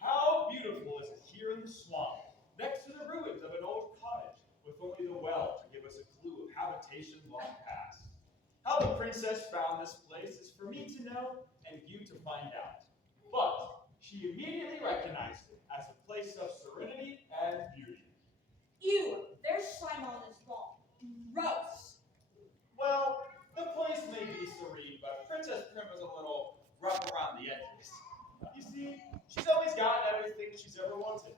How beautiful is it here in the swamp, next to the ruins of an old cottage, with only the well to give us a clue of habitation long past. How the princess found this place is for me to know and you to find out. But she immediately recognized it as a place of serenity and beauty. Ew, there's slime on this ball. Gross. Well, the place may be serene, but Princess Prim is a little rough around the edges. You see, she's always gotten everything she's ever wanted,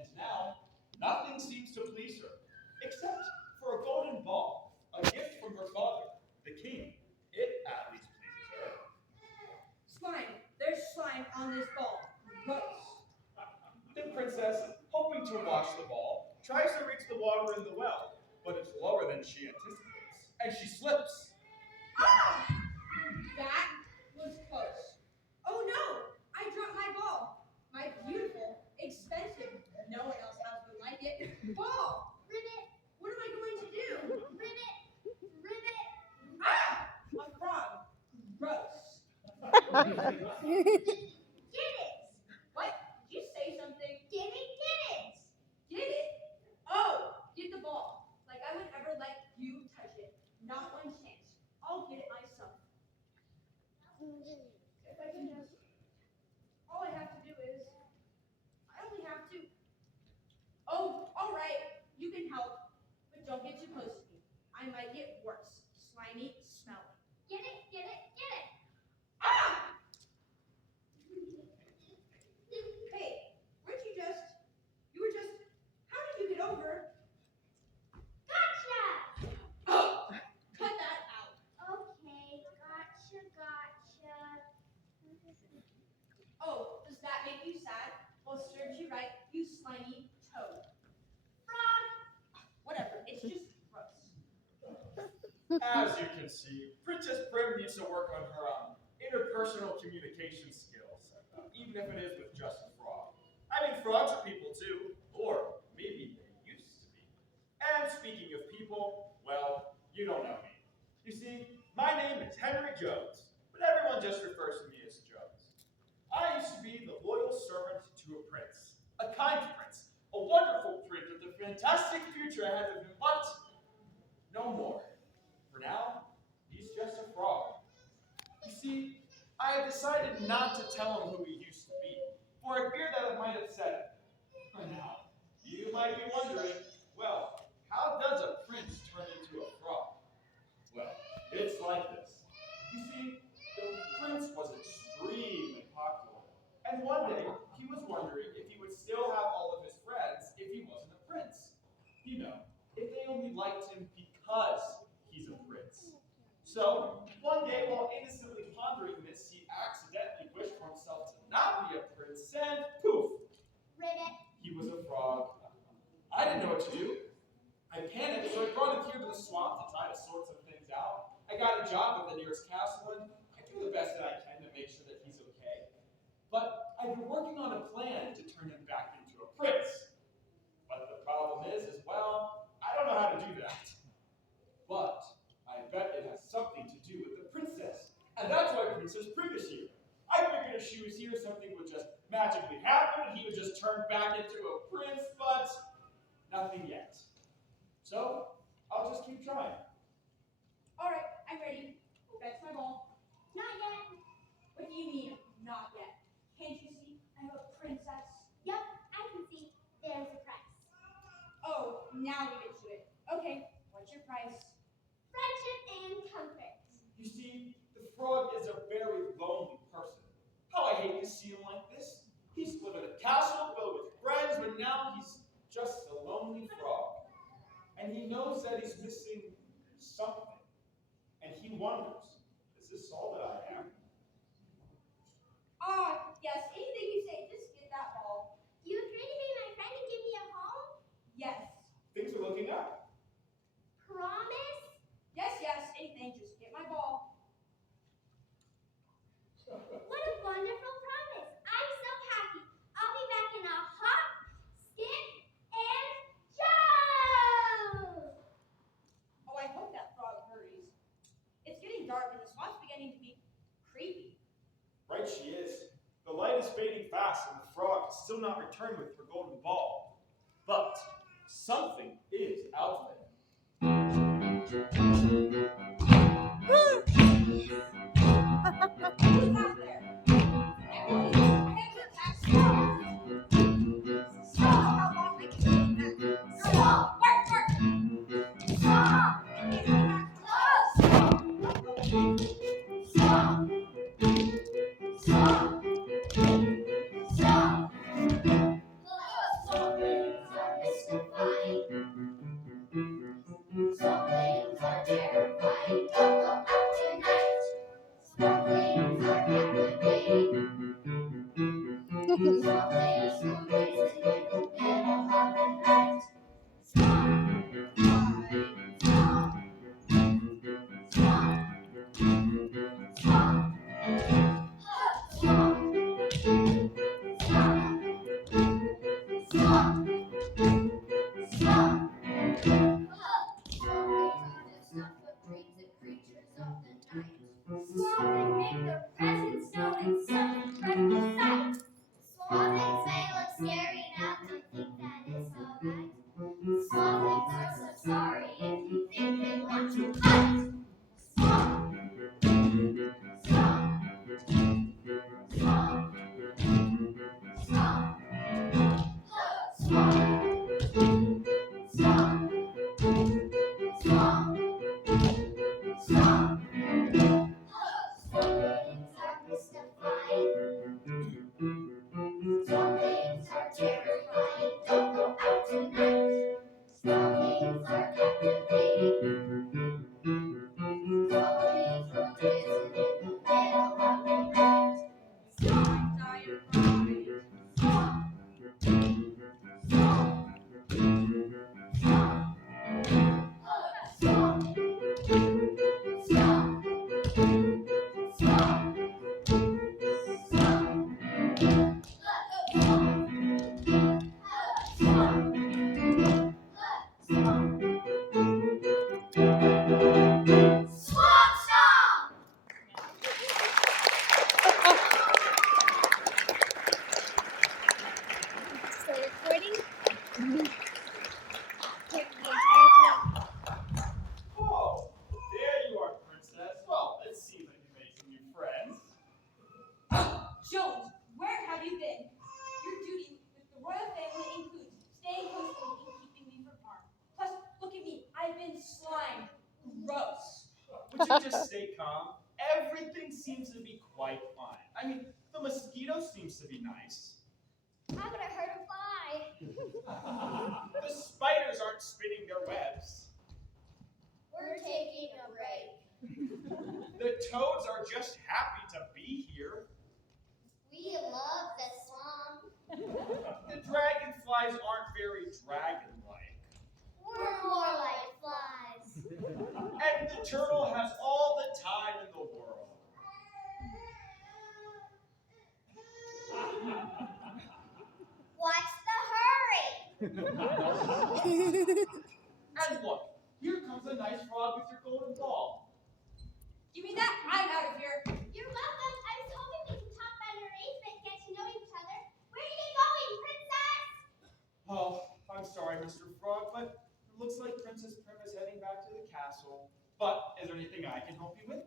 and now nothing seems to please her, except for a golden ball, a gift from her father, the king. It at least pleases her. Slime. There's slime on this ball. Gross. The princess, hoping to wash the ball, tries to reach the water in the well, but it's lower than she anticipates, and she slips. Ah! That was close. Oh no! I dropped my ball. My beautiful, expensive, no one else has one like it, ball. Ribbit, What am I going to do? ribbit, ribbit. Ah! A frog. Gross. Get it! What? Did you say something? Get it, get it! Get it? Oh, get the ball. Like I would ever let you touch it. Not one chance. I'll get it myself. If I can just, all I have to do is, I only have to. Oh, all right. You can help, but don't get too close to me. I might get worse. Slimy, smelly. Get it, get it, get it! Ah! Hey, weren't you just? You were just. How did you get over? Gotcha! Oh, cut that out. Okay, gotcha, gotcha. Oh, does that make you sad? Well, serves you right, you slimy toad. Frog! Whatever, it's just gross. As you can see, Princess Prim needs to work on her interpersonal communication skills, even if it is with just a frog. I mean, frogs are people too, or maybe they used to be. And speaking of people, well, you don't know me. You see, my name is Henry Jones, but everyone just refers to me as Jones. I used to be the loyal servant to a prince, a kind prince, a wonderful prince with a fantastic future ahead of him, but no more. For now, he's just a frog. You see, I have decided not to tell him who he used to be, for I fear that it might upset him. Now, you might be wondering, well, how does a prince turn into a frog? Well, it's like this. You see, the prince was extremely popular, and one day he was wondering if he would still have all of his friends if he wasn't a prince. You know, if they only liked him because he's a prince. So, one day while innocently pondering this, he accidentally wished for himself to not be a prince, and poof, Ribbit. he was a frog. I didn't know what to do. I panicked, so I brought him here to the swamp to try to sort some things out. I got a job at the nearest castle, and I do the best that I can to make sure that he's okay. But I've been working on a plan to turn him back into a prince. But the problem is well, I don't know how to do that. But I bet it has something to do magically happen and he would just turn back into a prince, but nothing yet. So, I'll just keep trying. All right, I'm ready. That's my ball. Not yet. What do you mean, not yet? Can't you see I'm a princess? Yup, I can see. There's a price. Oh, now we get to it. Okay, what's your price? Friendship and comfort. You see, the frog is a very lonely person. How I hate to see him like this. He's lived in a castle filled with friends, but now he's just a lonely frog. And he knows that he's missing something. And he wonders, is this all that I am? Yes, anything you say, just get that ball. Do you agree to be my friend and give me a home? Yes. Things are looking up. Promise? Yes, anything, just get my ball. What a wonderful promise. I'm so happy. I'll be back in a hop, skip, and jump! Oh, I hope that frog hurries. It's getting dark and the spot's beginning to be creepy. Right she is. The light is fading fast and the frog has still not returned with her golden ball. But something is out there. Who's out there? Everybody, hands up, back, stop! Stop! How long I can do that? Stop! Work! Stop! Stop! Stop! Stop! Some things are mystifying. Some things are terrifying. Don't go out tonight. Some things are captivating. Some things go crazy in the middle of the night. Stop! Stop! Stop! Stop! Stop! Stop! Stop! Swans make their presence known in such incredible sight. Swans may look scary now, don't think that it's alright. Swans are so sorry if you think they want to fight. Swans! Stop! Stop! Stop! Stop! Stop! Stop! Stop! Some things are mystifying. Some things are terrifying. Don't go out tonight. Some things are captivating. Some things go dancing in the middle of the night. Stop! Stop! Stop! Stop! Stop! Stop! Swamp Stomp! Still recording? Oh, there you are, princess. Well, it seems like you made some new friends. Jones, where have you been? Your duty with the royal family includes staying close to me and keeping me from harm. Plus, look at me. I've been slimed. Gross. Would you just stay calm? Everything seems to be quite fine. I mean, the mosquito seems to be nice. How would I hurt a fly? The spiders aren't spinning their webs. We're taking a break. The toads are just happy to be here. We love the swamp. The dragonflies aren't very dragon-like. We're more like flies. And the turtle has all the time in the world. What's the hurry? And look, here comes a nice frog with your golden ball. Give me that. I'm out of here. You're welcome. I was hoping we could talk about an arrangement, get to know each other. Mr. Frog, but it looks like Princess Prim is heading back to the castle. But is there anything I can help you with?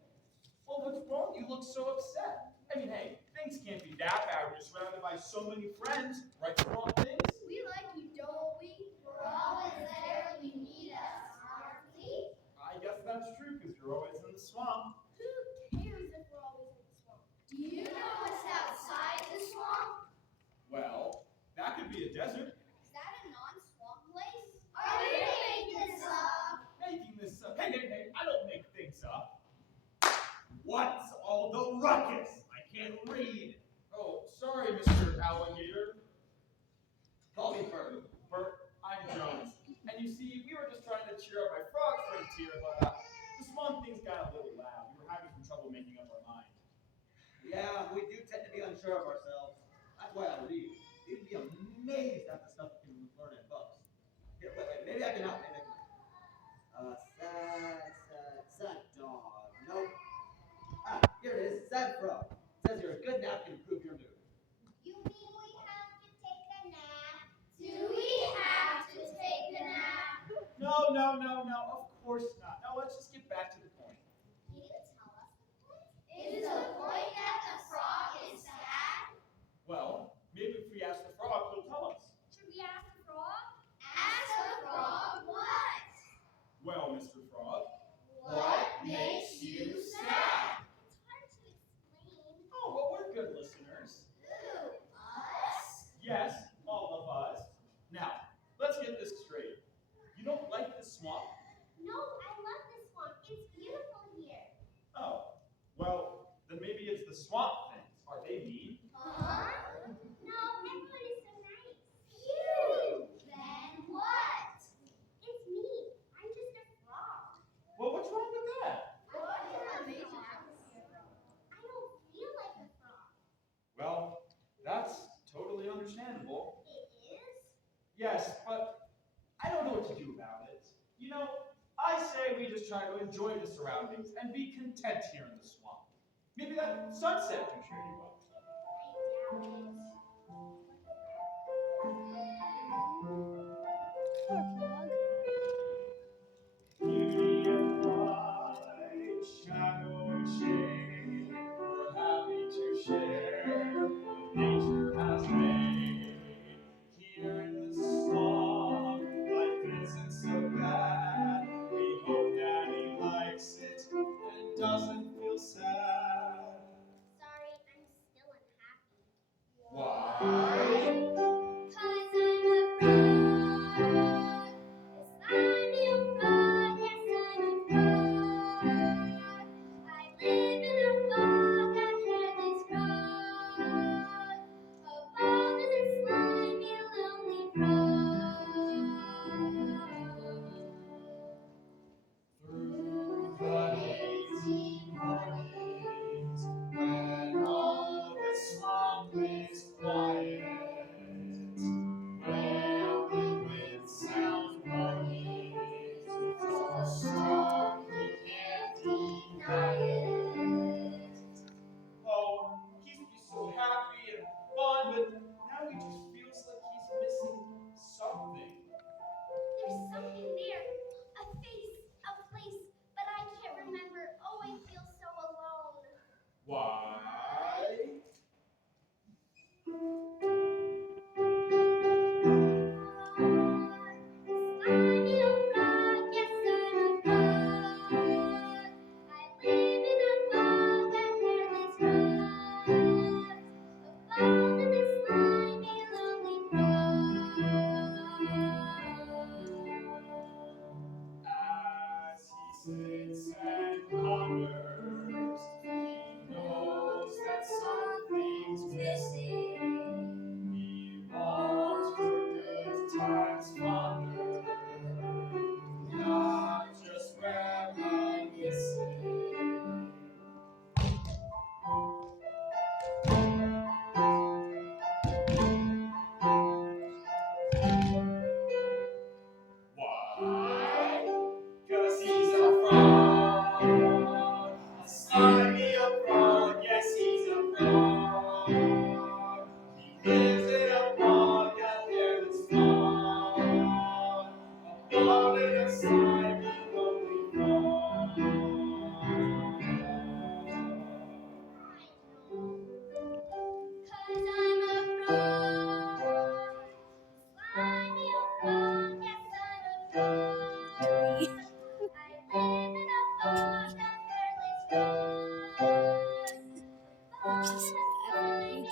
Well, what's wrong? You look so upset. I mean, hey, things can't be that bad. We're surrounded by so many friends. Right or wrong things? We like you, don't we? We're always there when you need us, aren't we? I guess that's true, because you're always in the swamp. Who cares if we're always in the swamp? Do you know what's outside the swamp? Well, that could be a desert. Is that a non-swamp place? Are you making this up? Making this up. Hey, I don't make things up. What's all the ruckus? I can't read. Oh, sorry, Mr. Alligator. Call me Bert. Bert, I'm Jones. And you see, we were just trying to cheer up my frog friends here, but the swamp things got a little loud. We were having some trouble making up our mind. Yeah, we do tend to be unsure of ourselves. That's why I read. You'd be amazed at the stuff you can learn in books. Here, wait, maybe I can help. Maybe I can. Sad dog. Nope. Here it is. Sad frog. Says here a good nap can improve your mood. You mean we have to take a nap? Do we have to take a nap? No, of course not. Now let's just get back to the point. Can you tell us the point? Is the point that the frog is sad? Well, maybe if we ask the frog, he'll tell us. Should we ask the frog? Ask the frog what? Well, Mr. Frog. What makes you sad? It's hard to explain. Oh, well, we're good listeners. Who? Us? Yes, all of us. Now, let's get this straight. You don't like the swamp? No, I love this swamp. It's beautiful here. Oh, well, then maybe it's the swamp things. Are they mean? Huh? No, everyone is so nice. Phew! Then what? It's me. I'm just a frog. Well, what's wrong with that? I don't feel like a frog. Well, that's totally understandable. It is? Yes, but I don't know what to do about it. You know, I say we just try to enjoy the surroundings and be content here in the swamp. Maybe that sunset can cheer you up. I doubt it. Beauty and light, shadow and shade, we're happy to share what nature has made. Here in the swamp, life isn't so bad. We hope that he likes it and doesn't feel sad. Sorry, I'm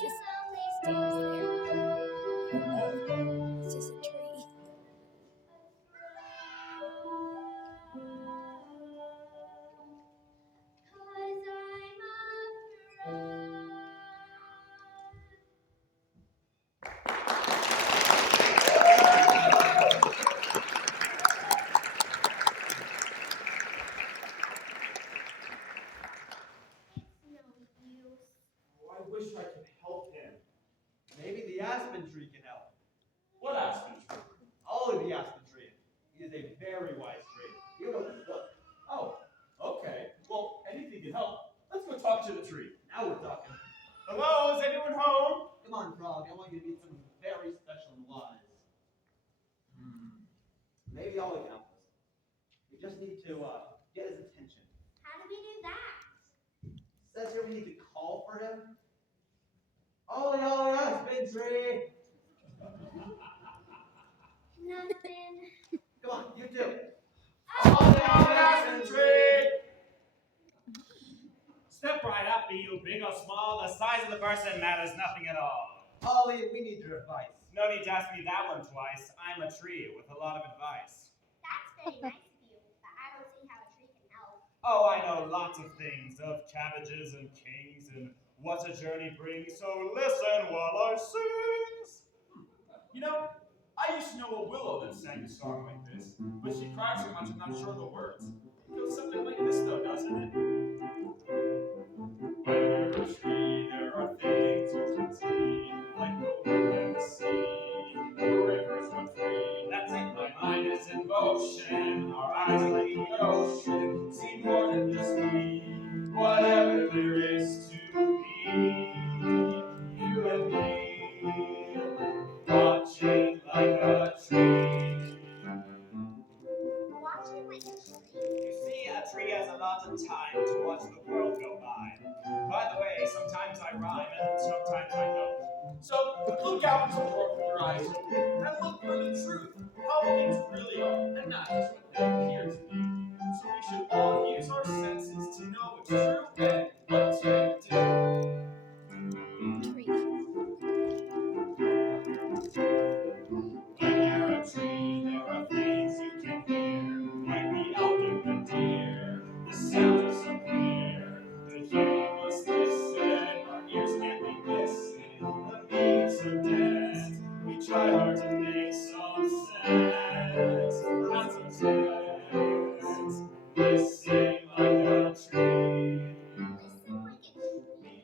just stands there. Oh, it's just a tree. Oh, I wish I could help him. Maybe the aspen tree can help. What aspen tree? Only the aspen tree. He is a very wise tree. You know this book. Oh, okay. Well, anything can help. Let's go talk to the tree. Now we're talking. Hello, is anyone home? Come on, Frog. I want you to meet someone very special and wise. Maybe all can help us. We just need to get his attention. How do we do that? Says here we need to call for him. Ollie, Ollie, aspen tree. Nothing. Come on, you too. Ollie, Ollie, aspen tree! Step right up, be you big or small. The size of the person matters nothing at all. Ollie, we need your advice. No need to ask me that one twice. I'm a tree with a lot of advice. That's very nice of you, but I don't see how a tree can help. Oh, I know lots of things, of cabbages and kings and what a journey brings. So listen while I sing. You know, I used to know a willow that sang a song like this, but she cried so much I'm not sure of the words. It goes something like this though, doesn't it? When you're a tree, there are things you can see, like the wind and the sea, the rivers run free. That's it. My mind is in motion, our eyes like the ocean, see more than just me, whatever there is to be, you and me, watching like a tree. Watching like a tree? You see, a tree has a lot of time to watch the world go by. By the way, sometimes I rhyme and sometimes I don't. So look out into the world with your eyes open and look for the truth, how things really are, and not just what they appear to be. So we should all use our senses to know what's true and what to do. When you're a tree, there are things you can hear, like the elk and the deer, the sounds are so clear, that you must listen, our ears can't be missing, the beats are dense, we try hard to make some sense, not some sense, listen like a tree. Listen like a tree.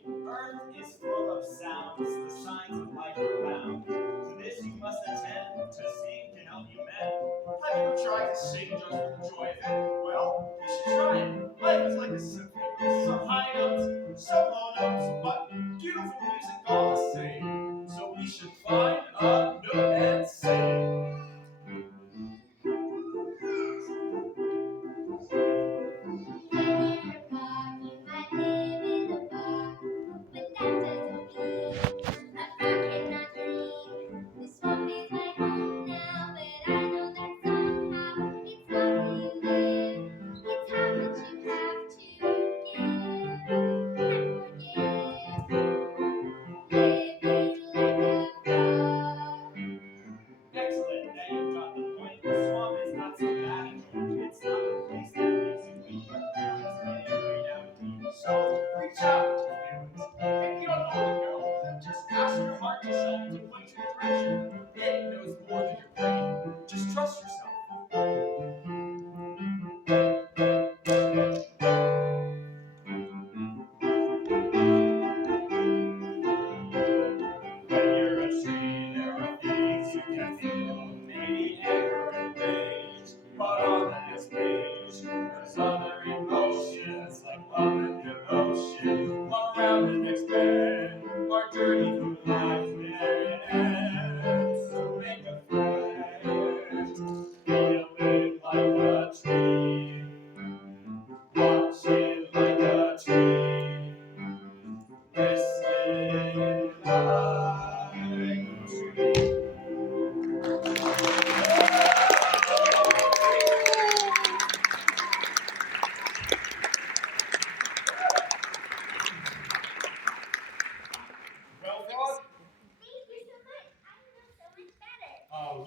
The earth is full of sounds, the signs of life abound. To this you must attend, to sing can help you mend. Have you ever tried to sing just for the joy of it? Well, you should try it. Life is like a symphony, some high notes, some low notes, but beautiful music all the same. So we should find a note and sing. When you're a frog, you might live in a bog, but that doesn't mean a frog cannot dream. The swamp is my home now, but I know that somehow it's not where you live. It's how much you have to give and forgive. Living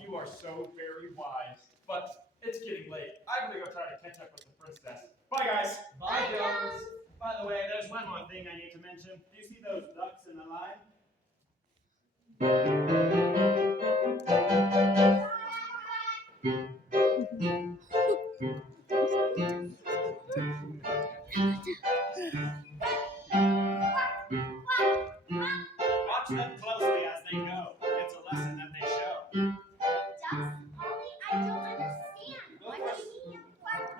you are so very wise. But it's getting late. I'm gonna go try to catch up with the princess. Bye, guys. Bye, Jones. By the way, there's one more thing I need to mention. Do you see those ducks in the line? Watch them closely as they go. It's a lesson that they show. Ducks, Ollie, I don't understand. What do you mean?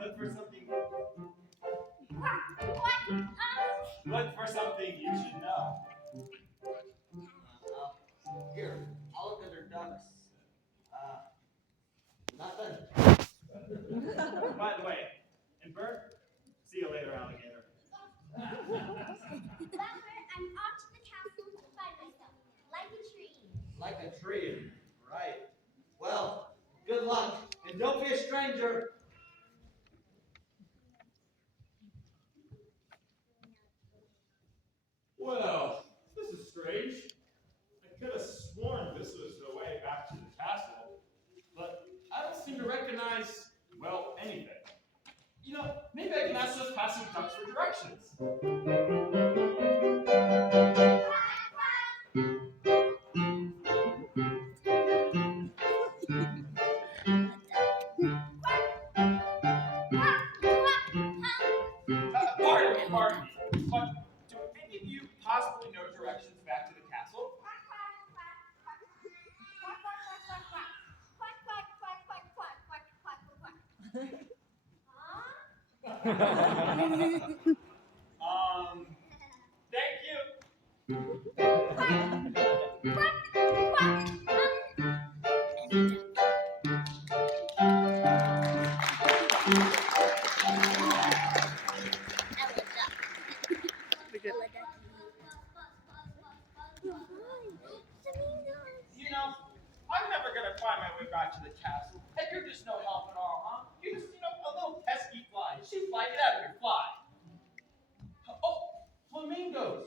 Look for something. What? Look for something you should know. Here, I'll look under ducks. Nothing. By the way, and Bert, see you later, alligator. Blackbird, I'm off to the castle to find myself, like a tree. Like a tree. Right. Well, good luck. And don't be a stranger. Well, this is strange. I could have sworn this was the way back to the castle, but I don't seem to recognize, well, anything. You know, maybe I can ask those passing ducks for directions. Pardon me, but do any of you possibly know directions back to the castle? Thank you. You know, I'm never gonna find my way back to the castle, and you're just no help at all, huh? You're just, a little pesky fly. Shoot, fly, get out of here, fly. Oh, flamingos.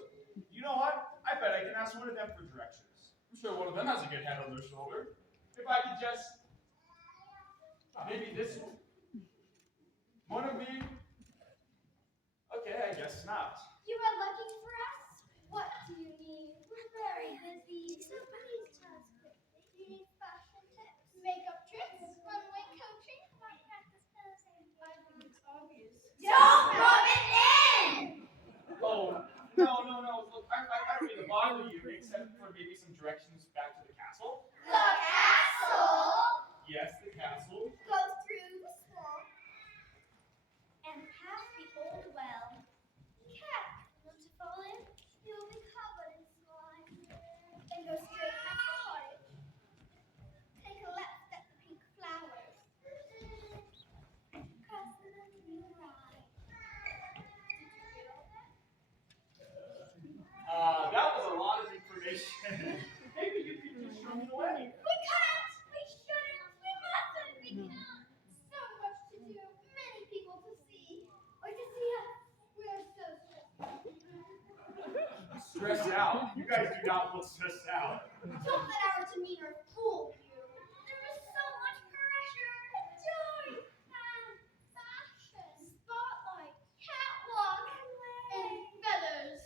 You know what? I bet I can ask one of them for directions. I'm sure one of them has a good head on their shoulder. If I could just, maybe this one. One of me. Okay, I guess not. You are looking for us? What do you need? We're very busy. So please tell us quickly. Do you need fashion tips? Makeup tricks? Runway coaching? What practice posing? I think it's obvious. Don't rub it in! Oh, no. Look, I don't mean to bother you, except for maybe some directions back to the castle. The castle Yes, the castle. goes through the swamp and past the old well. Be careful not to fall in. You'll be covered in slime. Then go straight past the cottage. Take a left at the pink flowers. Cross them and you ride. Did you get all that? That was a lot of information. Maybe you could just show me the way. We can't! We shouldn't! We mustn't! We can't! So much to do, many people to see. Or to see us. We're so stressed. Stressed out. You guys do not look stressed out. Don't let our demeanor fool you. There is so much pressure, joy, and fashion. Spotlight, catwalk, and feathers.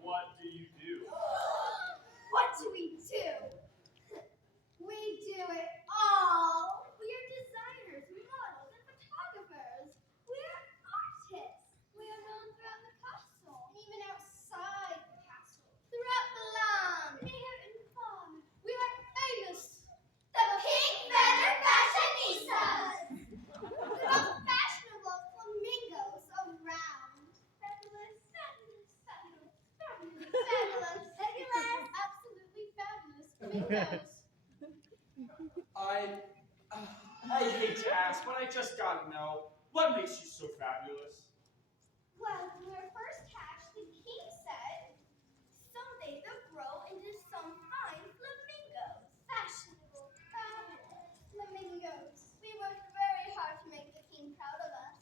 What do you do? What do? We do it all. We are designers, models, and photographers. We are artists. We are known throughout the castle, and even outside the castle. Throughout the land, near and far. We are famous. The Pink Feather Fashionistas. The most fashionable flamingos around. Fabulous, fabulous, fabulous, fabulous, fabulous, fabulous, absolutely fabulous flamingos. I hate to ask, but I just gotta know, what makes you so fabulous? Well, when we were first hatched, the king said, someday they'll grow into some fine flamingos. Fashionable, fabulous flamingos. We worked very hard to make the king proud of us.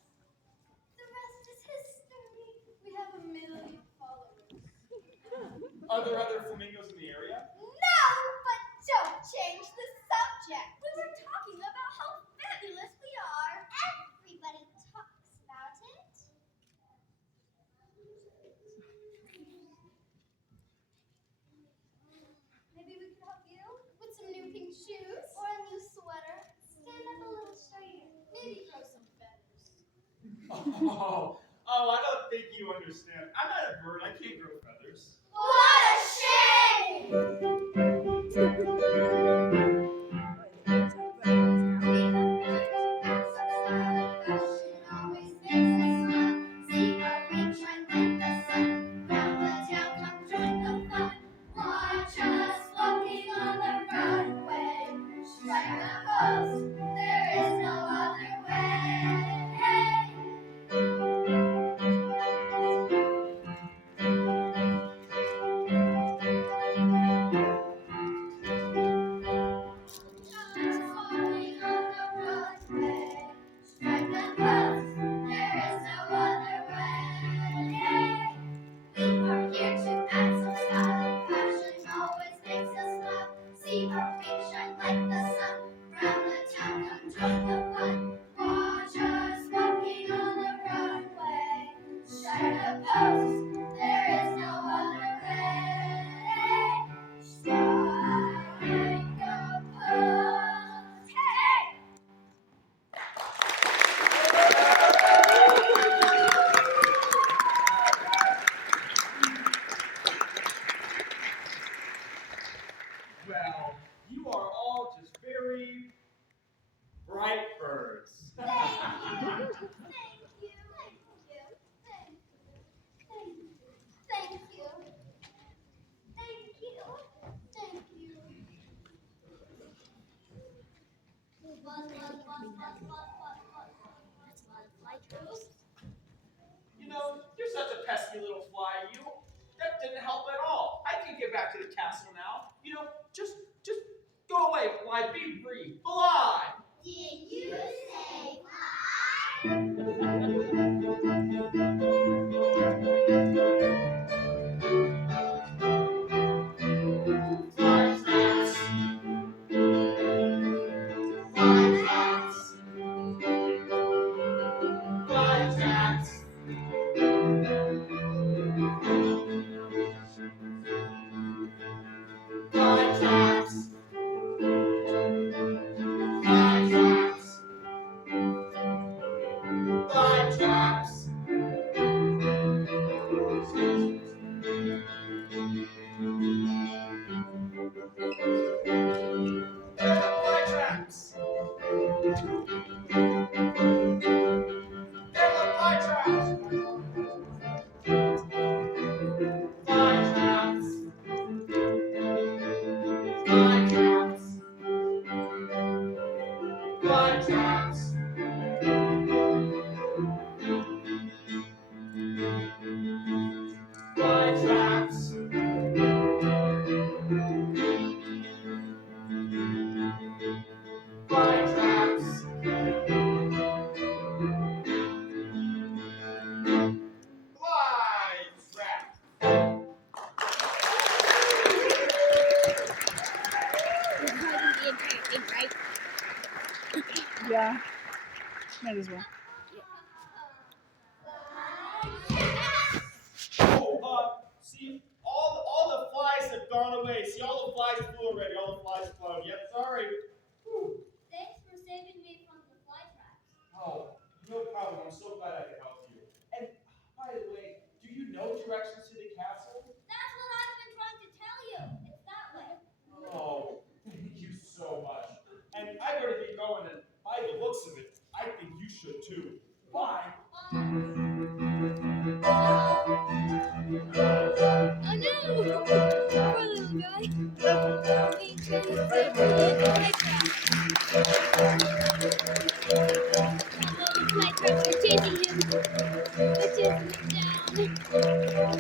The rest is history. We have 1 million followers. Are there other flamingos in the area? No, I don't think you understand. I'm not a bird. I can't grow feathers. What a shame! Always makes us smile. See our wings shine like the sun. Round the town, come join the fun. Watch us walking on the runway. Strike the pose. There is no other way. Just walking on the runway. Strike the pose. There is no other way. We are here to add some style. Fashion always makes us smile. See our wings shine like the sun. Round the town, come join the fun. Watch us walking on the runway. Strike the pose. There is no other way. Strike the pose. Hey! Well, you are all just very bright birds. Thank you. Thank you. Thank you. Thank you. Thank you. Thank you. Thank you. You know, you're such a pesky little fly, you. That didn't help at all. I can get back to the castle now. You know, just go away, fly. Be free. Fly. Did you say fly? Fly traps. Fly traps. Fly traps. Fly traps. Fly traps. Fly traps. Fly traps. Fly traps. Fly traps. Fly traps. Fly traps. Fly traps. Fly traps. Fly trap. Yeah, might as well. Oh, see, all the flies have gone away. See, all the flies flew already. All the flies have flown. Yep, sorry. Whew. Thanks for saving me from the fly traps. Oh, no problem. I'm so glad I could help you. And by the way, do you know directions to the castle? That's what I've been trying to tell you. It's that way. Oh, thank you so much. And I better get going, and by the looks of it, I think you should too. Bye. Oh no! Poor little guy. Being trained to fly traps. All the fly traps are chasing him. They're chasing him down.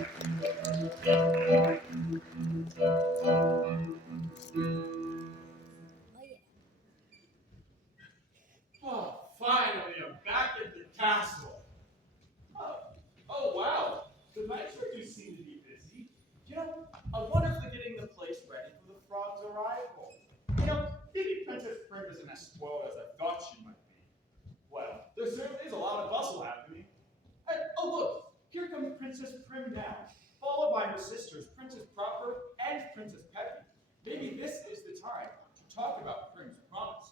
Oh, finally, I'm back at the castle. Oh, wow. The night sure do seem to be busy. You know, I wonder if they're getting the place ready for the frog's arrival. You know, maybe Princess Prim isn't as spoiled as I thought she might be. Well, there certainly is a lot of bustle happening. And, oh, look, here comes Princess Prim now, followed by her sisters, Princess Proper and Princess Peppy. Maybe this is the time to talk about Prim's promise.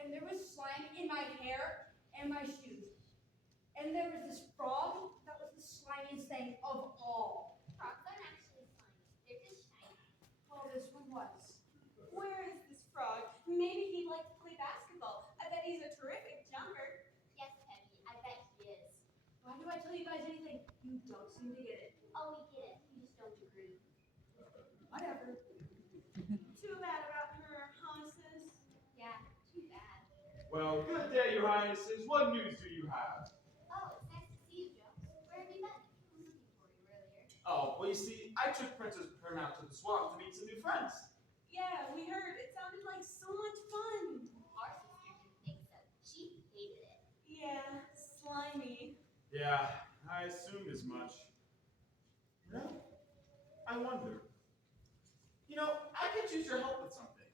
And there was slime in my hair and my shoes. And Well, good day, your highnesses. What news do you have? Oh, it's nice to see you, Joe. Where have you been? I was looking for you earlier. Oh, well, you see, I took Princess Prim out to the swamp to meet some new friends. Yeah, we heard. It sounded like so much fun. Our sister didn't think so. She hated it. Yeah, slimy. Yeah, I assumed as much. Well, I wonder. You know, I could use your help with something.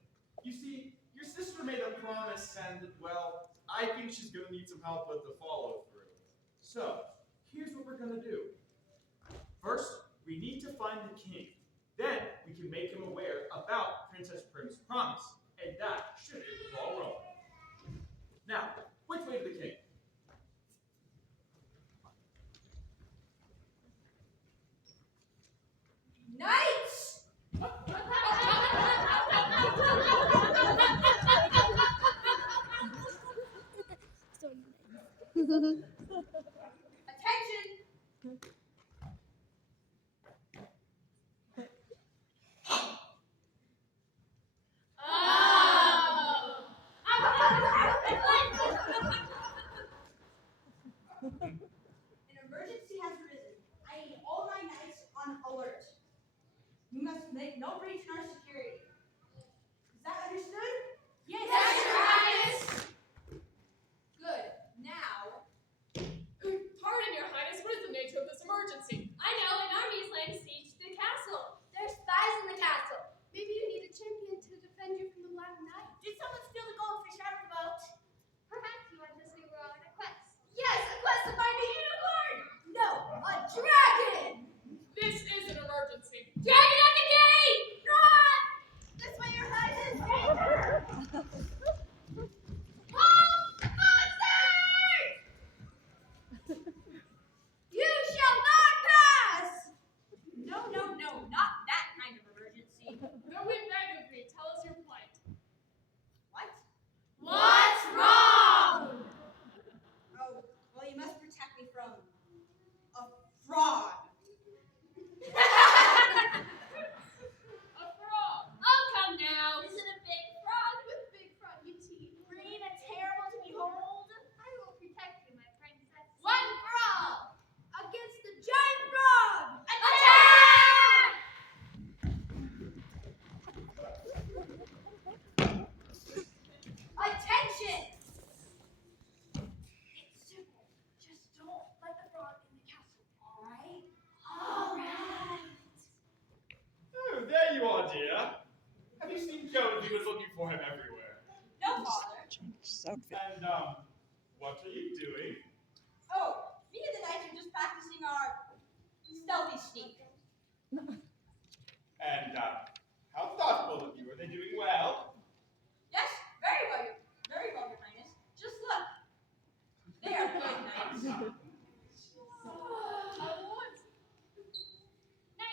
You see, your sister made a promise and, well, I think she's going to need some help with the follow through. So, here's what we're going to do. First, we need to find the king. Then, we can make him aware about Princess Prim's promise. And that should get the ball rolling. Now, which way to the king? Knights! Attention! An emergency has arisen. I need all my knights on alert. We must make no breach in our security. Is that understood? Yes, Your Highness. Good. Now, Pardon, Your Highness, what is the nature of this emergency? I know an army is laying siege to the castle. There's spies in the castle. Maybe you need a champion to defend you from the Black Knight. did someone steal the goldfish out of the boat? Perhaps you want us to go on a quest. Yes, a quest to find a unicorn! No, a dragon! This is an emergency. Dragon at the gate! Run! This way, Your Highness! Monsters! You shall not pass! No, not that kind of emergency. Though we beg of thee, tell us your plight. What? What's wrong? Oh, well, you must protect me from a fraud. A frog. Oh, come now. Is it a big frog? With big froggy teeth. Green and terrible to behold? I will protect you, my princess. One for all! Against the giant frog! Attack! Attention! It's simple. Just don't let the frog in the castle, alright? Alright. Oh, there you are, dear. Have you seen Jones? He was looking for him everywhere. No, father. And, what are you doing? Oh, me and the knights are just practicing our stealthy sneak. And, how thoughtful of you. Are they doing well? Yes, very well, Your Highness. Just look. They are good knights. Night,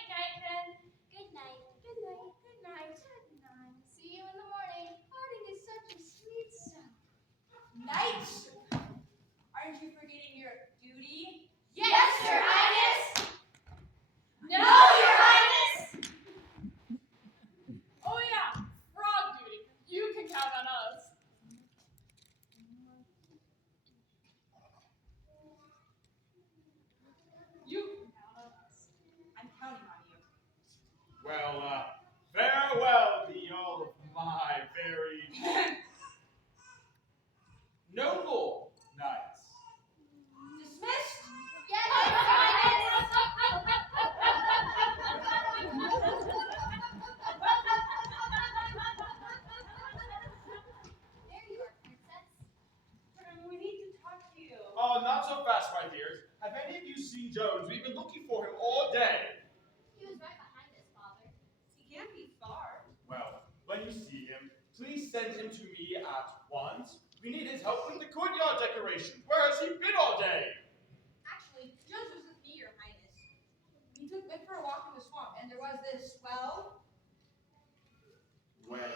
night, then. Good night. Good night. Good night. Good night. See you in the morning. Parting is such a sweet sound. Knights! Aren't you forgetting your duty? Yes, Your Highness. No, Your Highness. Oh yeah, frog duty. You can count on us. You can count on us. I'm counting on you. Well, farewell, be all of my very noble knights. Dismissed? Yes, Your Highness. There you are, princess. We need to talk to you. Oh, not so fast, my dears. Have any of you seen Jones? We've been looking for him all day. He was right behind us, Father. He can't be far. Well, when you see him, please send him to me at once. We need his help with the courtyard decoration. Where has he been all day? Actually, Jones was with me, Your Highness. We took Vic for a walk in the swamp, and there was this well. Well,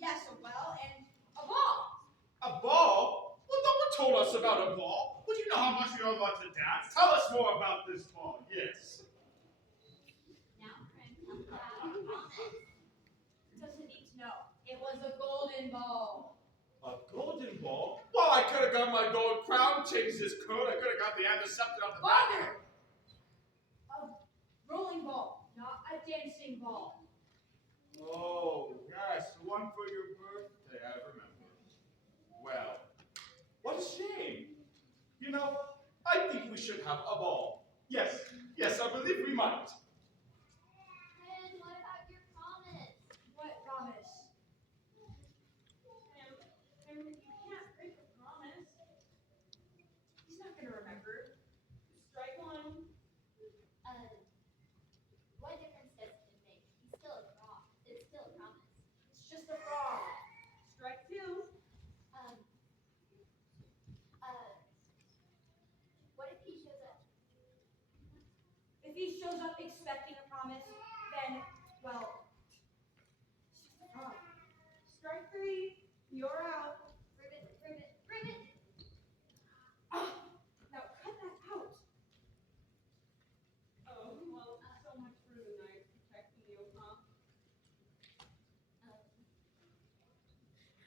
Yes, a well and a ball. a ball? Well, no one told us about a ball. Would you know how much we all like to dance? Tell us more about this ball. Yes. Now, Prim, tell me about our promise. Doesn't need to know. It was a golden ball. A golden ball? Well, I could have got my gold crown, changed his coat. I could have got the antiseptic off the back. Father! A rolling ball, not a dancing ball. Oh, yes, the one for your birthday, I remember. Well, what a shame. You know, I think we should have a ball. Yes, I believe we might. And what about your promise? What promise? You can't break a promise. He's not gonna remember. Strike one. What difference does it make? He's still a frog. It's still a promise. It's just a frog. Strike two. What if he shows up? If he shows up expecting a promise, then, well, it's just a frog. Strike three. You're out. Ribbit, ribbit, ribbit. Ah, now cut that out. Oh, well, so much for the night protecting you, huh?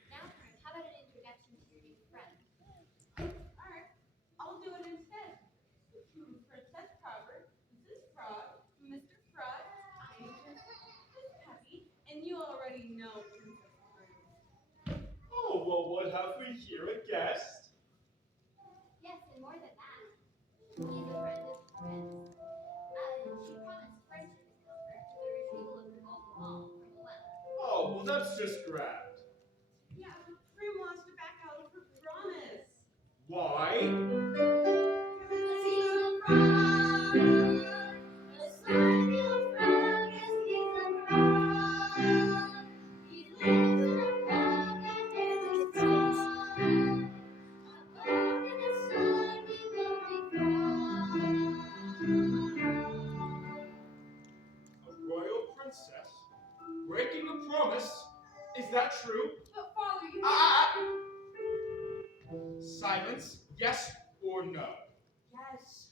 Now, how about an introduction to your new friend? Alright, I'll do it instead. Princess Crabber, Mrs. Frog, Mr. Frog, I'm Princess Peppy, and you already know Princess Prim. Oh, well, what have we here? A guest? Yes, and more than that. He's a friend of Prince. She promised friendship with her to the retrieval of her golden ball from the well. Oh, well, that's just grand. Yeah, Prim wants to back out of her promise. Why? He's a frog, a slimy little frog, yes, he's a frog. He lives in a frog and is a frog. A frog in a slimy lonely frog. A royal princess? Breaking a promise? Is that true? But Father, you Silence, yes or no? Yes.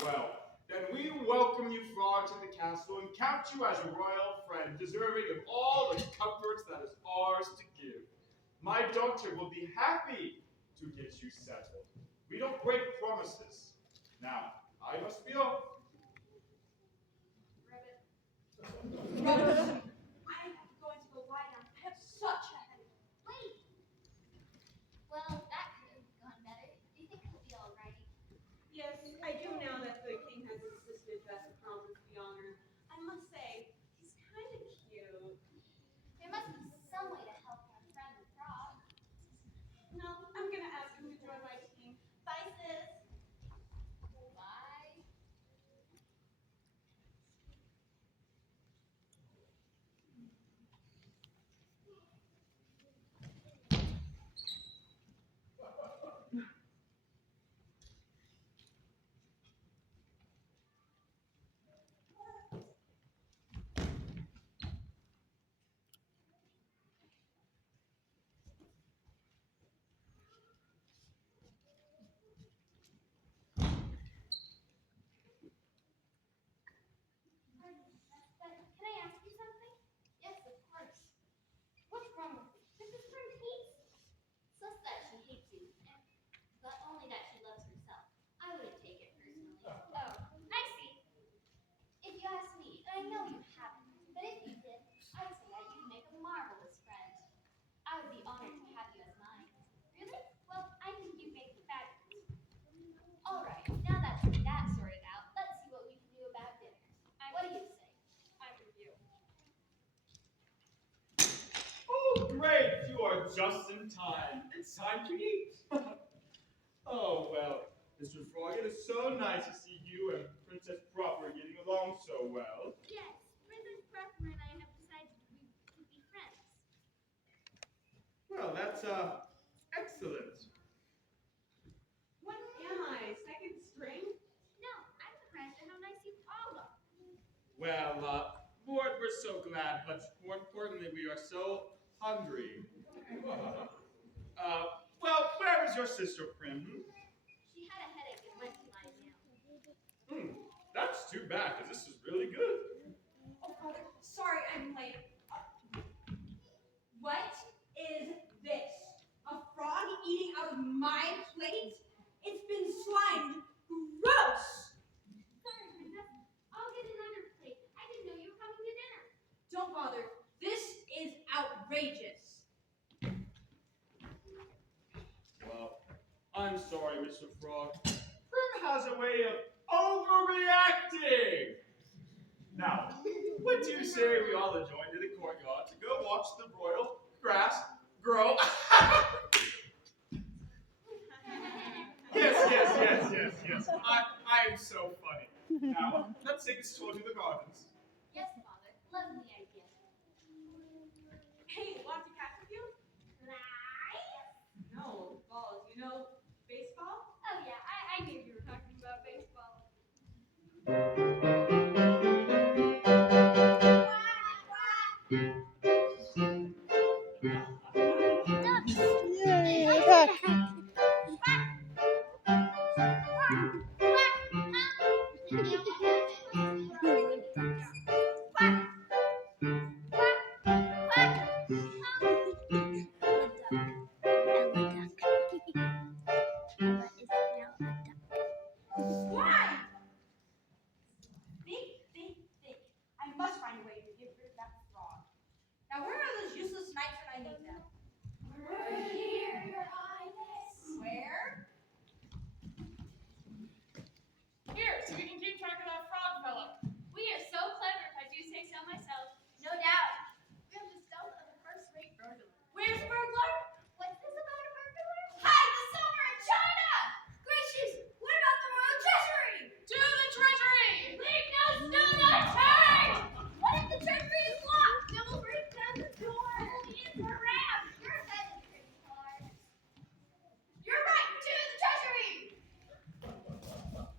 Well, then we welcome you, Frog, to the castle and count you as a royal friend, deserving of all the comforts that is ours to give. My daughter will be happy to get you settled. We don't break promises. Now, I must be off. Rubbish. I'm going to go lie down. I have such a headache. Wait. Well, that could have gone better. Do you think he'll be all right? Yes, I do now that the king has insisted that the promise be honored. I must say, he's kind of cute. There must be some way to help our friend the frog. No, I'm gonna ask him to join my team. Bye, sis. Bye. Can I ask you something? Yes, of course. What's wrong with you? Mrs. Prim hates you. It's less that she hates you, but only that she loves herself. I wouldn't take it personally. Oh, I see. If you ask me, and I know you haven't, but if you did, I'd say that you'd make a marvelous friend. I would be honored to have you as mine. Really? Well, I think you'd make a fabulous friend. All right, now that sorted out, let's see what we can do about dinner. What do you say? I'm with you. Oh, great! You are just in time. It's time to eat. Oh, well, Mr. Frog, it is so nice to see you and Princess Proper getting along so well. Yes, Princess Proper and I have decided to be friends. Well, that's, excellent. What am I? Second string? No, I'm surprised at how nice you all are. Well, Lord, we're so glad, but more importantly, we are so hungry. Well, where is your sister, Prim? She had a headache and went to lie down. That's too bad, because this is really good. Oh, Father, sorry I'm late. What is this? eating out of my plate? It's been slimed. Gross! Sorry, Princess. I'll get another plate. I didn't know you were coming to dinner. Don't bother. This is outrageous. Well, I'm sorry, Mr. Frog. Prim has a way of overreacting. Now, what do you say we all adjourn to the courtyard to go watch the royal grass grow? Yes. I am so funny. Now, let's take this tour to the gardens. Yes, Father. Lovely idea. Hey, want to catch with you? Lies? No, balls. You know baseball? Oh yeah, I knew you were talking about baseball. Yay, a duck. Why? Think. I must find a way to get rid of that frog. Now, where are those useless knights when I need them? We're here, Your Highness. Where? Here, so we can keep track of that frog fella. We are so clever, if I do say so myself. No doubt. We have the stealth of a first-rate burglar. Where's burglar? What's this about a burglar? Hide the silver in China! Gracious, what about the royal treasury? To the treasury! Leave no stone unturned! What if the treasury is locked? Then we'll break down the door. Only in for ramp. Your head is pretty hard. You're right, to the treasury!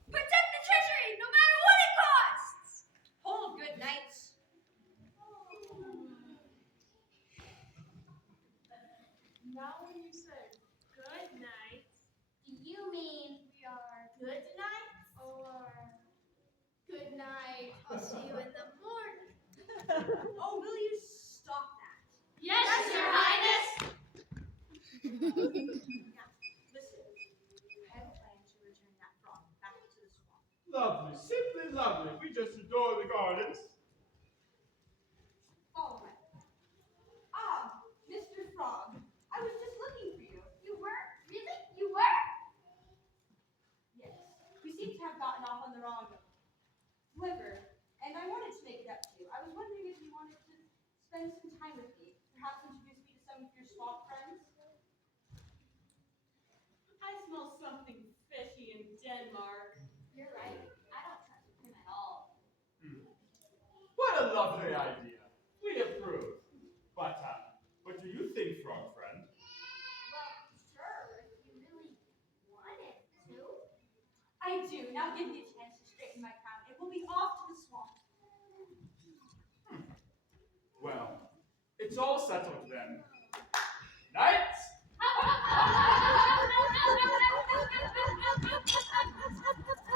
Protect the treasury, no matter what it costs! Hold, good knights. Now when you say good night, Do you mean we are good tonight? Or good night, I'll see you in the morning? Oh, will you stop that? Yes, Your Highness! Now, listen. I have a plan to return that frog back to the swamp. Lovely, simply lovely. We just adore the gardens. All right. Ah, Mr. Frog, I was just looking for you. You were? Really? You were? Yes, you seem to have gotten off on the wrong sliver, and I wanted to make it up to you. I was wondering if you wanted to spend some time with me, perhaps introduce me to some of your swamp friends. I smell something fishy in Denmark. You're right. I don't trust him at all. What a lovely idea. We approve. But what do you think, frog friend? Well, sure, if you really wanted to. I do. Now give me a chance to straighten my crown, and we'll be off to the swamp. Well, it's all settled then. Knights! What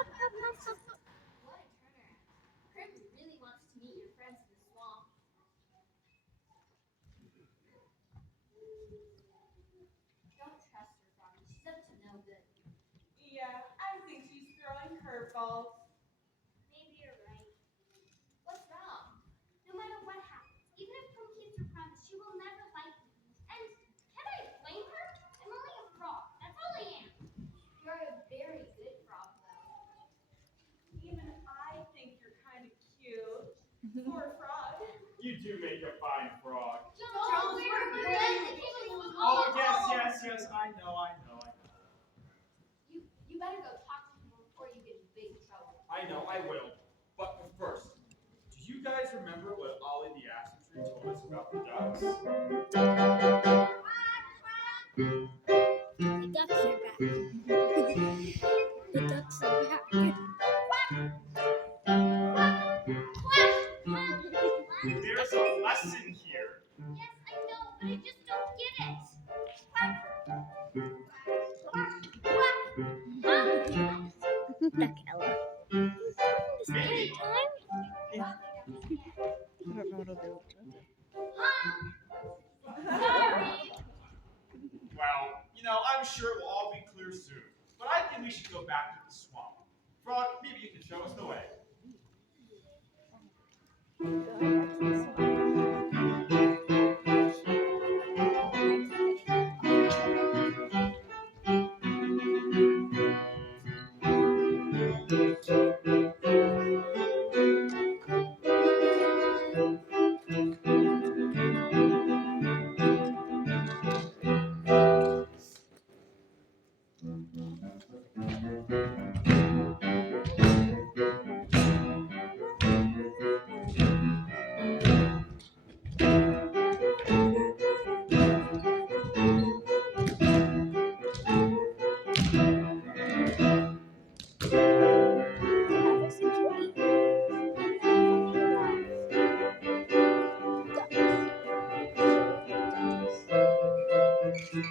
a turnaround. Prim really wants to meet your friends in the swamp. Don't trust her, Froggy. She's up to no good. Yeah, I think she's throwing curveballs. Maybe you're right. What's wrong? No matter what happens, even if Prim keeps her promise, she will never like me. And can I blame her? I'm only a frog. That's all I am. You're a very good frog, though. Even I think you're kind of cute. Poor frog. You do make a fine frog. Don't we're Oh, yes, I know. You better go talk to him before you get in big trouble. I know, I will. But first, do you guys remember what Ollie the Aspen Tree told us about the ducks? The ducks are back. The ducks are back. There's a lesson here. Yes, I know, but I just don't get it. Duck Ella. Is it Maybe. time? I don't know what I'll do. Sorry. Well, I'm Don't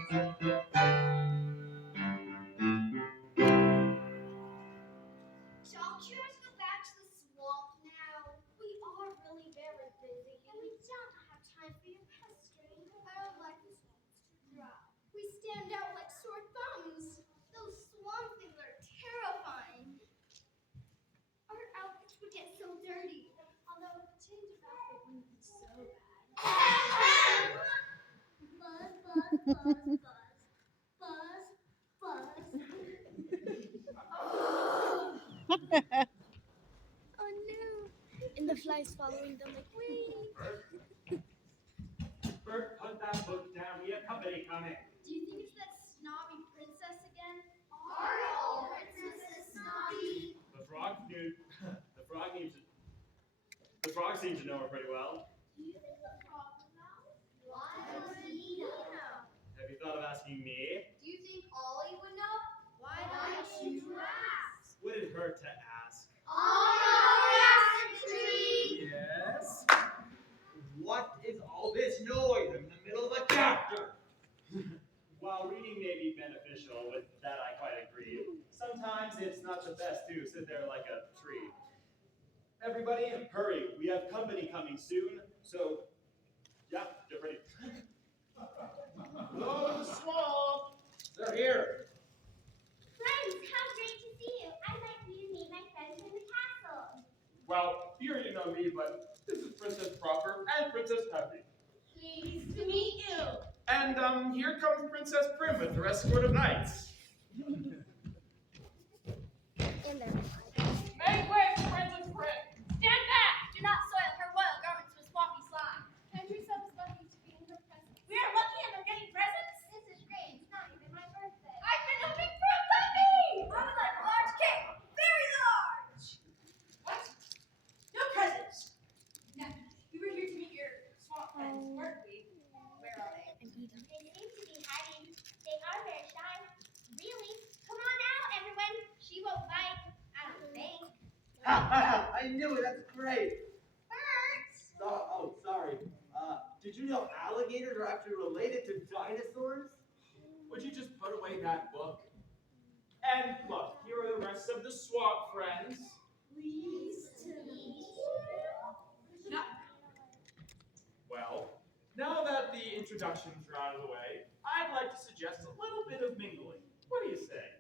you have to go back to the swamp now? We are really very busy. And we don't have time for your pestering. I don't like the swamp. It's too dry. We stand out like sore thumbs. Those swamp things are terrifying. Our outfits would get so dirty. Although a change of outfit wouldn't be so bad. Buzz, buzz, buzz, buzz. Buzz, buzz. Oh no. And the flies following them like, wee. Bert, put that book down. We have company coming. Do you think it's that snobby princess again? Are all princesses snobby? The frog knew. The frog seems to know her pretty well. Do you think the frog would know? Why would he know? Have you thought of asking me? Do you think Ollie would know? Why don't you ask? Would it hurt to ask? Yes? What is all this noise in the middle of a chapter? While reading may be beneficial, with that I quite agree, sometimes it's not the best to sit there like a tree. Everybody, hurry. We have company coming soon, so, yeah, get ready. Hello, the swamp. They're here. Friends, how great to see you. I'd like you to meet my friends in the castle. Well, you already know me, but this is Princess Proper and Princess Peppy. Pleased to meet you. And here comes Princess Prim with her escort of knights. And they're Make way for Princess Prim. Stand back. Do not soil her royal garments with swampy slime. Country's is lucky to be in her presence. We are lucky and they're getting presents. This is great. It's not even my birthday. I've been looking for a puppy. I would like a large cake. Very large. What? No presents. Now, we were here to meet your swamp friends, weren't we? Where are they? They seem to be hiding. They are very shy. Really? Come on now, everyone. She won't bite. I don't think. I knew it. That's great. Bert! Sorry. Did you know alligators are actually related to dinosaurs? Would you just put away that book? And look, here are the rest of the swamp friends. Pleased to meet you. No. Well, now that the introductions are out of the way, I'd like to suggest a little bit of mingling. What do you say?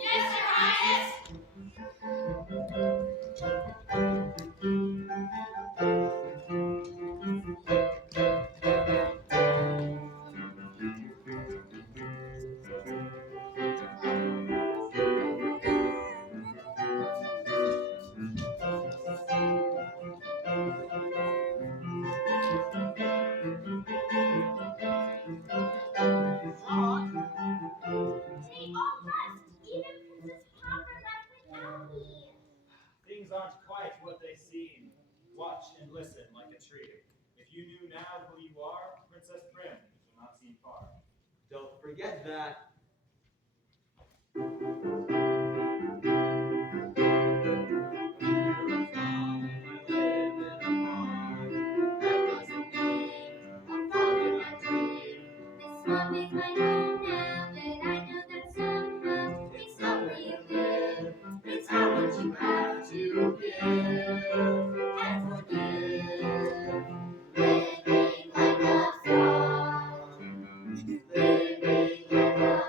Yes, Your Highness. They all left. Even Princess Popper left without me. Things aren't quite what they seem. Watch and listen like a tree. If you knew now who you are, Princess Prim, you shall not seem far. Don't forget that. Swamp is my home now, but I know that somehow it's not where you live. It's how much you have to give and forgive. Living like a frog, living like a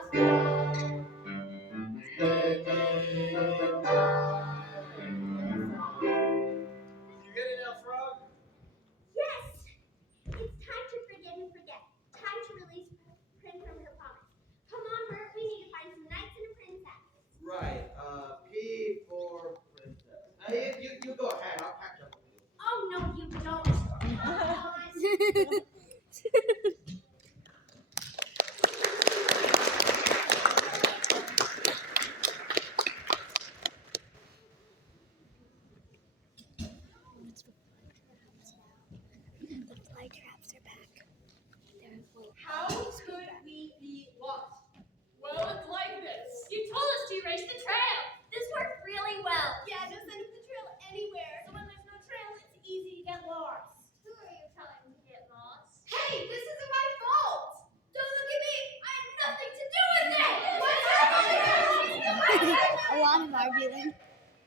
lot of arguing.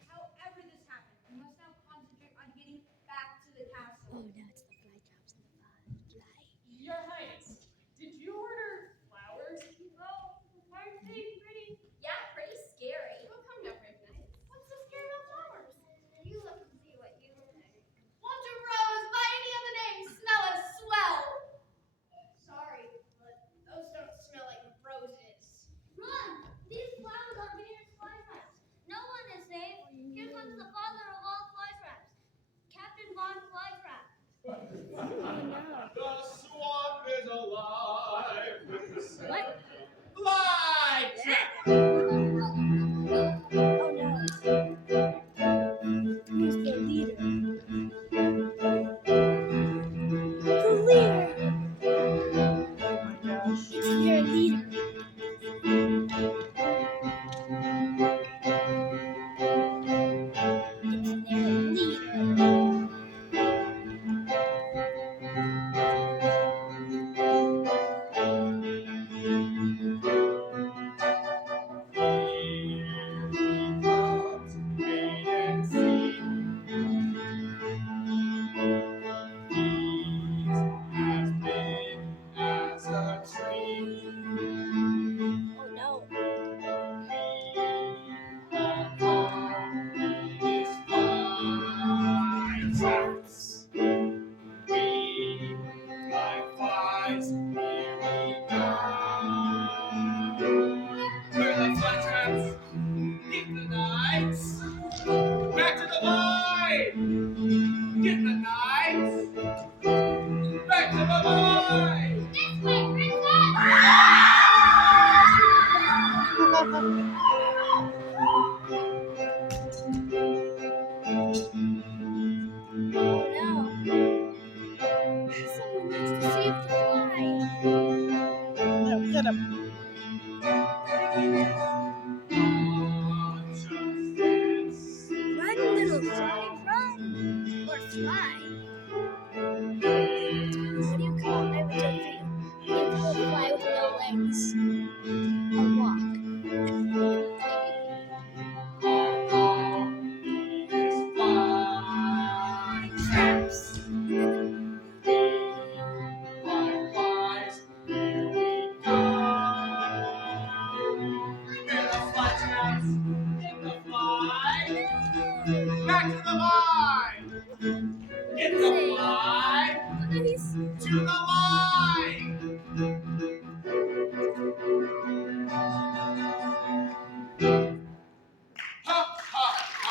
However this happened, we must now concentrate on getting back to the castle. Oh, now it's the fly traps and the fly. Your Highness, did you order flowers? Oh, aren't they pretty? Yeah, pretty scary. Oh, come now, Brave Knight. What's so scary about flowers? You look and see what you think. Want a rose by any other name smell as swell? Sorry, but those don't smell like roses. Run! These flowers are Peter's fly traps. No one is safe. Here comes the father of all fly traps, Captain Von Flytrap. The swamp is alive with the sound What? of fly trap. Oh no. Who's the leader? The leader! Oh my gosh. It's their leader. It's their leader. Wait and see. He's as big as a tree. Oh no. Are caught in his fly traps. We, like flies, here we go. We're the fly traps. Get the knights. Back to the line. Get the knights. Back to the line. This way, princess! Oh no. Someone needs to save the fly. No, get him. Run, little fly, run! Or fly. What do you call it? I would joke for you. What do you call a fly with no legs? A walk. These fly traps. Like flies, here we go. We're the fly traps. Get the fly. Back to the line. Get the fly. Nice. To the line. Ha ha ha.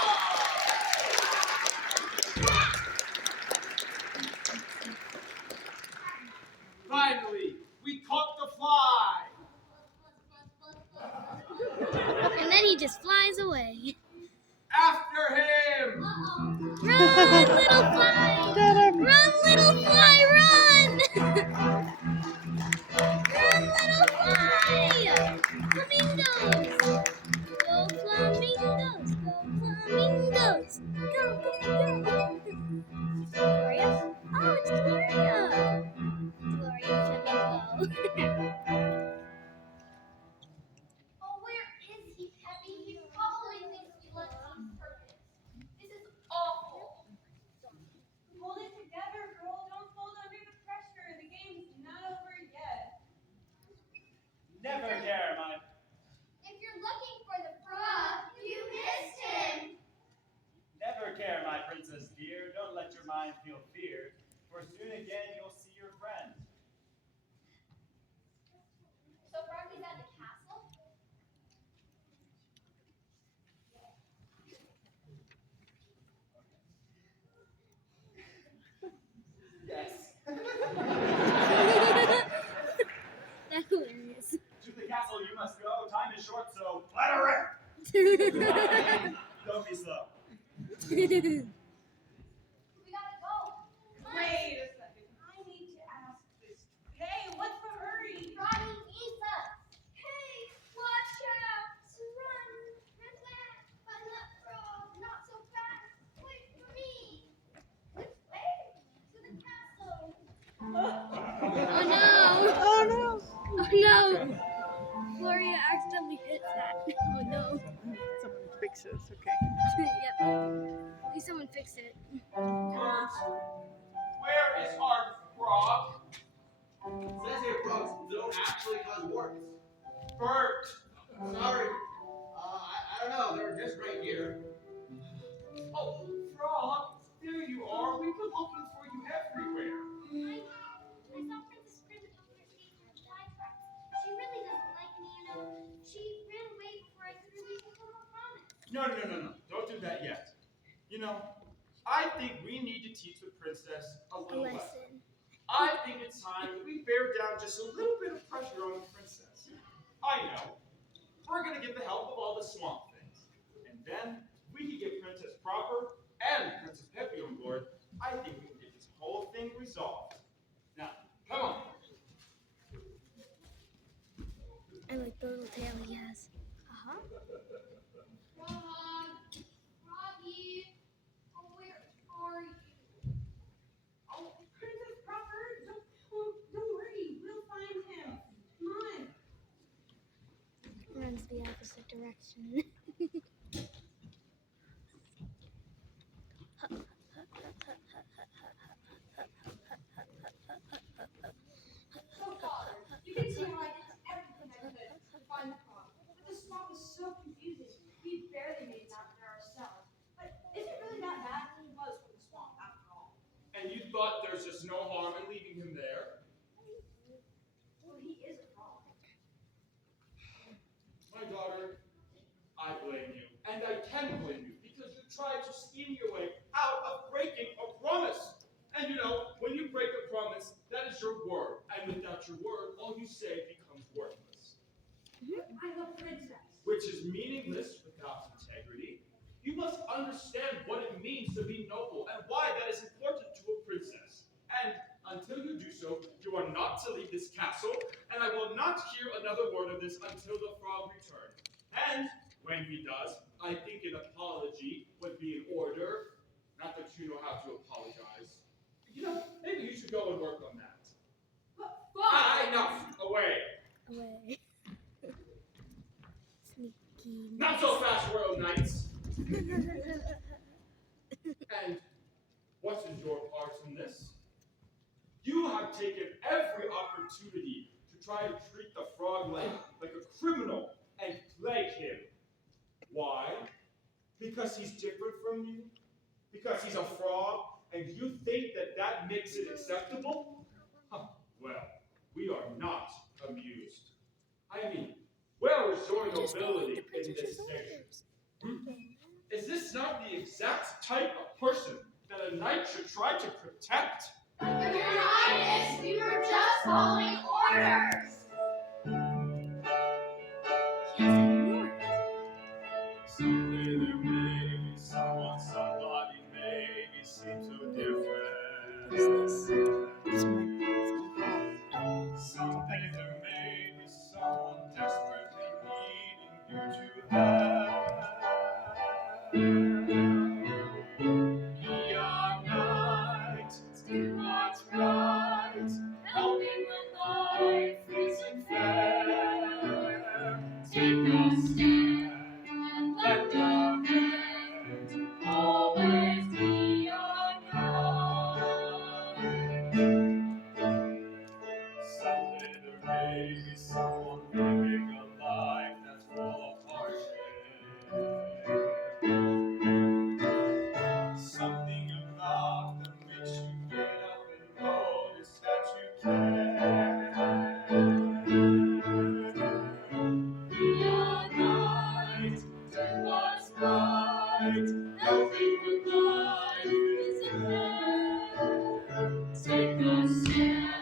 Finally, we caught the fly. And then he just flies away. After him. Run, little fly! Get him. Run, little fly, run! Run, little fly! Flamingos! Go flamingos! Go flamingos! Go, go, go! Gloria? Oh, it's Gloria! Gloria Flamingo. Oh, where is he, Peppy? He probably thinks we left on purpose. This is awful. Hold it together, girl. Don't fold under the pressure. The game's not over yet. Never care, my. If you're looking for the frog, you missed him. Never care, my princess dear. Don't let your mind feel feared, for soon again you'll see your friend. So Froggy's at the castle? Yes. That's hilarious. To the castle you must go. Time is short, so let her rip. Don't be slow. We gotta go. Wait a second. I need to ask this. Hey, what's the hurry? Froggy eats us. Hey, watch out. Run. Run back. But not frog. Not so fast. Wait for me. Which way? To the castle. Oh no! Oh no. Oh no! Gloria accidentally hit that. Oh no. Someone quick fixes. Okay. Yep. At least someone fixed it. Bert, where is our frog? It says here frogs don't actually cause warts. Bert! Sorry. I don't know. They're just right here. Oh, frog, there you are. We've been looking for you everywhere. I saw Princess Prim over escaping her fly traps. She really doesn't like me, you know. She ran away before I could release her from her promise. No. Don't do that yet. You know, I think we need to teach the princess a A little lesson. lesson. I think it's time that we bear down just a little bit of pressure on the princess. I know. We're going to get the help of all the swamp things. And then we can get Princess Proper and Princess Peppy on board. I think we can get this whole thing resolved. Now, come on. I like the little tail he has. Uh-huh. Frog, Froggy, oh, where are you? Oh, Princess Proper, don't worry. We'll find him. Come on. Runs the opposite direction. So, Father, you can see how I did everything I could to find the frog. But the swamp was so confusing. We barely made it out there ourselves. But is it really that bad? He was from the swamp, after all. And you thought there's just no harm in leaving him there? Well, he is a frog. My daughter, I blame you. And I can blame you because you tried to scheme your way out of breaking a promise. And you know, when you break a promise, that is your word. And without your word, all you say becomes worthless. I'm a princess. Which is meaningless without integrity. You must understand what it means to be noble and why that is important to a princess. And until you do so, you are not to leave this castle, and I will not hear another word of this until the frog returns. And when he does, I think an apology would be in order. Not that you know how to apologize. You know, maybe you should go and work on that. Enough! Away! Away. Sneaky. Not so fast, royal knights! And what is your part in this? You have taken every opportunity to try to treat the frog like a criminal and plague him. Why? Because he's different from you? Because he's a frog and you think that makes it acceptable? Huh. Well, we are not amused. I mean, where is your nobility in this nation? Is this not the exact type of person that a knight should try to protect? Your Highness, we were just following orders. Yes, I know it. Someday there may be someone, somebody maybe seems so different. What is this? This might be oh. Someday there may be someone desperately needing you to have. Be our knight, do what's right, helping when life isn't fair. Take a stand and let our hand always be our guide. Someday there may be someone living a life that's full of hardship. Something about them makes you get up and notice that you care. Be a knight, do what's right, helping when life isn't fair. Take a stand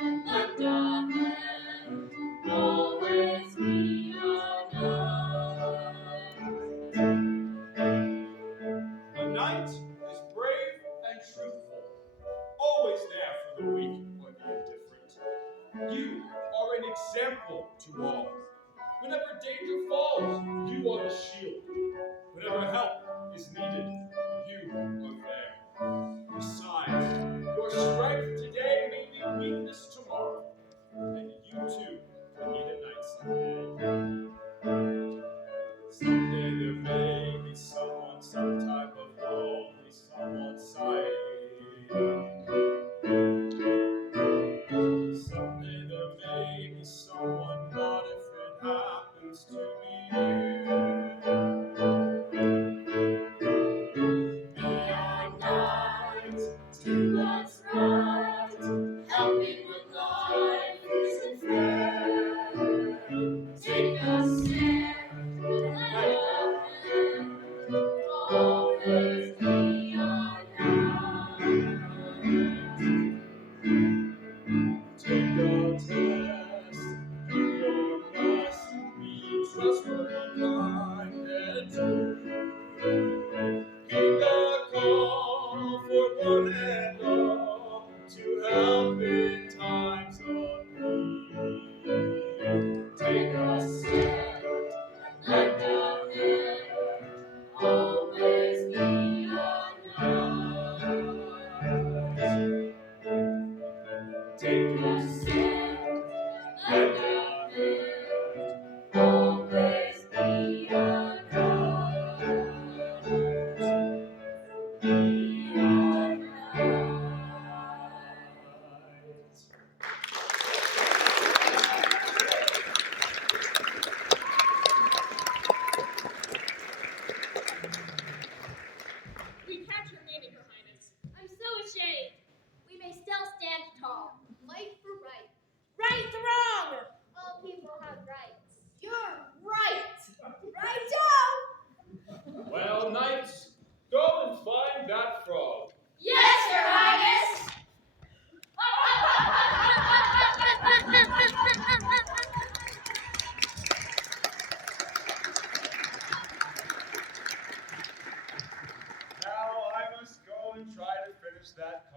and let the hand always be our guide. A knight is brave and truthful, always there for the weak or the indifferent. You are an example to all. Whenever danger falls, you are the shield. Whenever help is needed,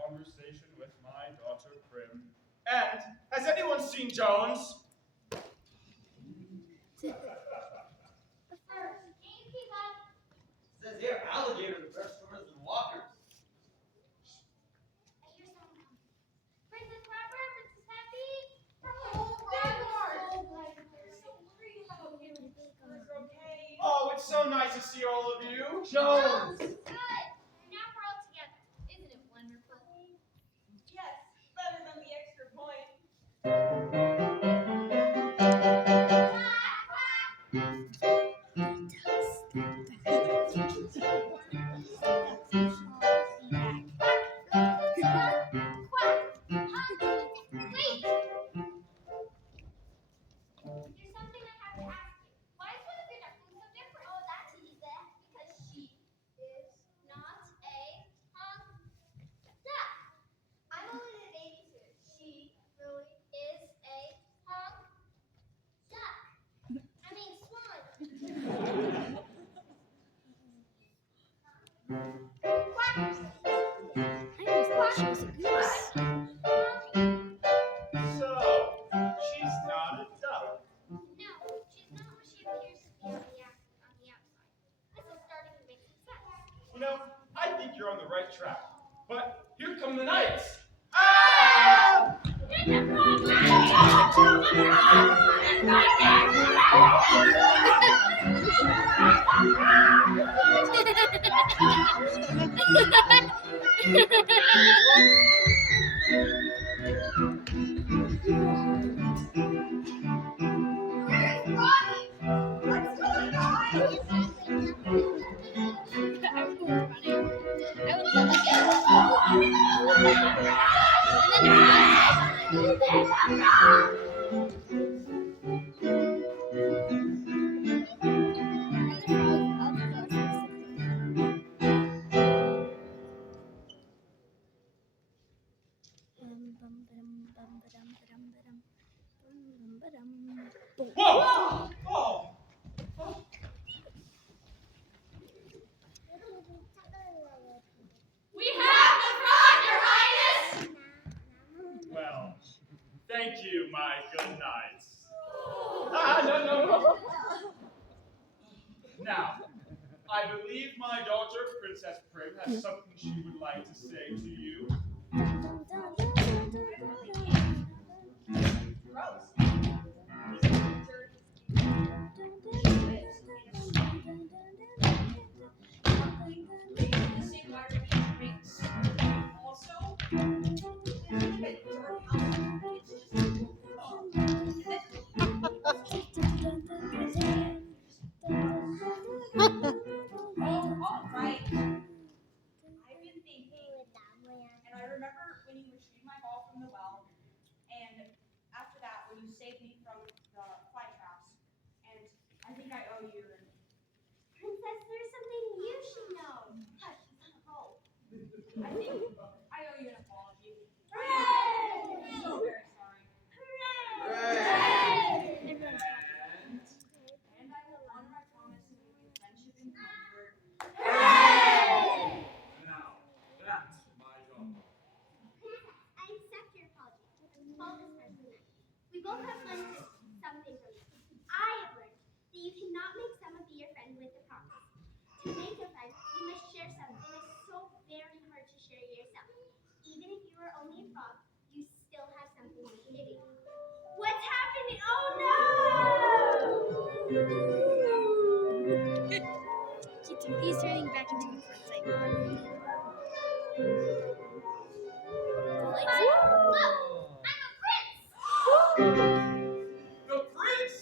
conversation with my daughter Prim. And has anyone seen Jones? First, can you keep up? Says here, alligators are better swimmers than walkers. I hear someone coming. Princess Robert, Princess Happy. Oh, Reinhard! So glad you're We're here. so worried about you. You're okay. Oh, it's so nice to see all of you. Jones! Good. Now we're all together. Isn't it wonderful? Yes, better than the extra point. Wait! There's something I have to ask you. Why is one of your ducklings so different? Oh, that's easy. Because she is not a duck. I'm only the babysitter. She really is a duck. I mean swan. Quack. I always thought she was a goose. So, she's not a duck. No, she's not what she appears to be on the outside. This is starting to make some sense. You know, I think you're on the right track. But here come the knights. Ah! What's going on? I was going running. I would love to get and Whoa! Oh! We have the frog, Your Highness! Well, thank you, my good knights. Ah, no. Now, I believe my daughter, Princess Prim, has something she would like to say to you. Gross. The same environment makes also it's all right. I've been thinking, and I remember when you retrieved my ball from the well, and after that, when you saved me from the fly traps, and I think I owe you. Princess, there's something you should know. Hush, it's on the roll. I think I owe you an apology. Hooray! I'm so very sorry. Hooray! And I will honor my promise to give you friendship and comfort. Hooray! Now, that's my daughter. Princess, I accept your apology. Let's call this friends tonight. We both have learned something from this. I have learned that you cannot make someone be your friend with a promise. To make a friend, you must share something. It's so very hard to share yourself. Even if you are only a frog, you still have something you can give. What's happening? Oh no! he's turning back into a prince. Look! I'm a prince! The prince!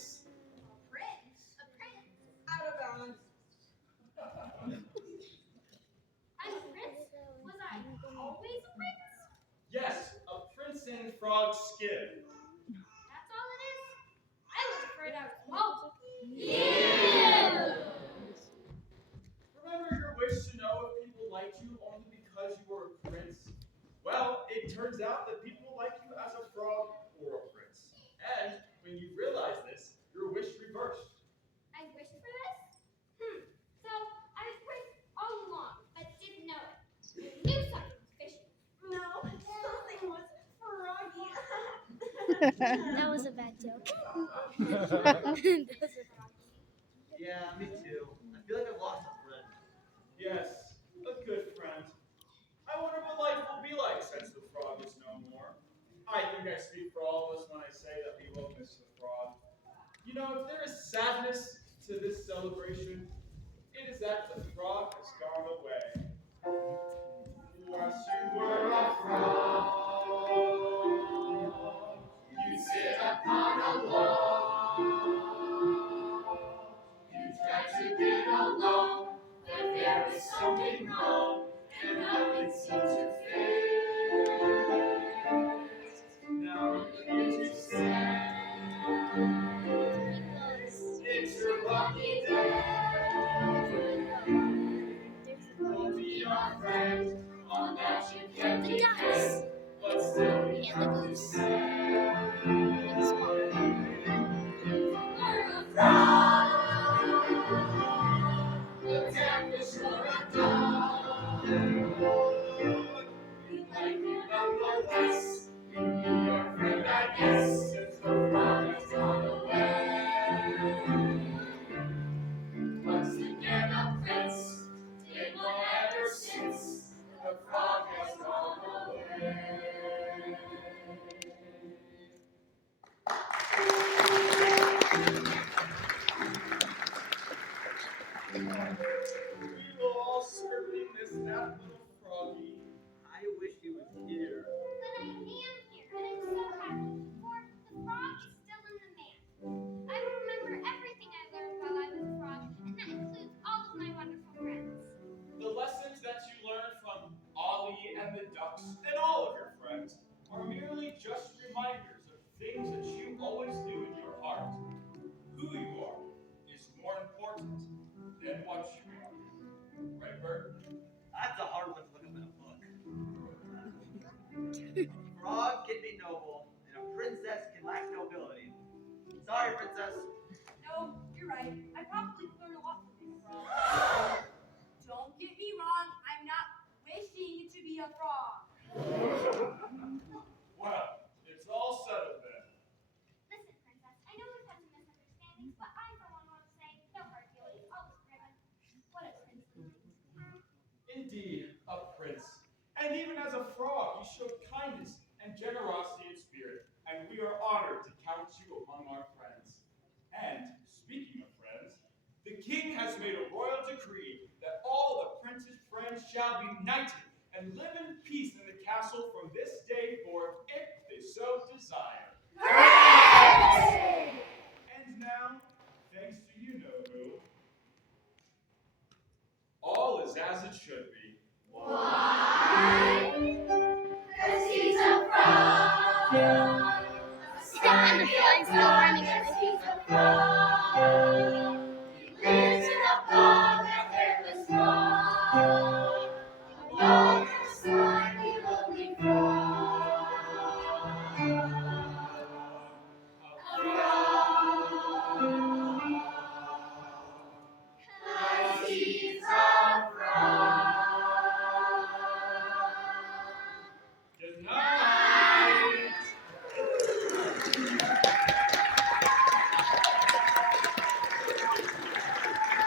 Prince? A prince? Out of bounds. I'm a prince? Was I always a prince? Yes, a prince in frog skin. That's all it is? I was afraid I was multiple. Remember your wish to know if people liked you only because you were a prince? Well, it turns out that people like you as a frog or a prince. And when you realize this, your wish reversed. I wished for this? So I was prince all along, but didn't know it. You knew something was fishy. No. That was a bad joke. Yeah, me too. I feel like I've lost a friend. Yes, a good friend. I wonder what life will be like since the frog is no more. I think I speak for all of us when I say that we will miss the frog. You know, if there is sadness to this celebration, it is that the frog has gone away. Once you were a frog, you sit upon a log. You try to get along, but there is something wrong, and nothing seems to fit. Now you're too sad. It's your lucky day. We'll be your friend, on that you can depend, but still we have to say. You're a frog, a catfish or a dog. We like you nonetheless. We'll be your friend, I guess, since the frog has gone away. Once again a prince, been one ever since the frog has gone away. We will all certainly miss that little froggy. I wish he was here. But I am here, and I'm so happy, for the frog is still in the man. I remember everything I learned while I was a frog, and that includes all of my wonderful friends. The lessons that you learned from Ollie and the ducks and all of your friends are merely just reminders of things that you always knew in your heart. Who you are is more important than what you are. Right, Bert? That's a hard one to look up in a book. A frog can be noble, and a princess can lack nobility. Sorry, princess. No, you're right. I probably could learn a lot from being a frog. Don't get me wrong, I'm not wishing to be a frog. Well, it's all settled then. Listen, princess, I know we've had some misunderstandings, but I, for one, want to say no hard feelings, all is forgiven. What a princely mind. Indeed, a prince. And even as a frog, you showed kindness and generosity in spirit, and we are honored to count you among our friends. And, speaking of friends, the king has made a royal decree that all the prince's friends shall be knighted and live in peace in the castle from this day forth, if they so desire. Hooray! And now, thanks to you know who, all is as it should be. Why?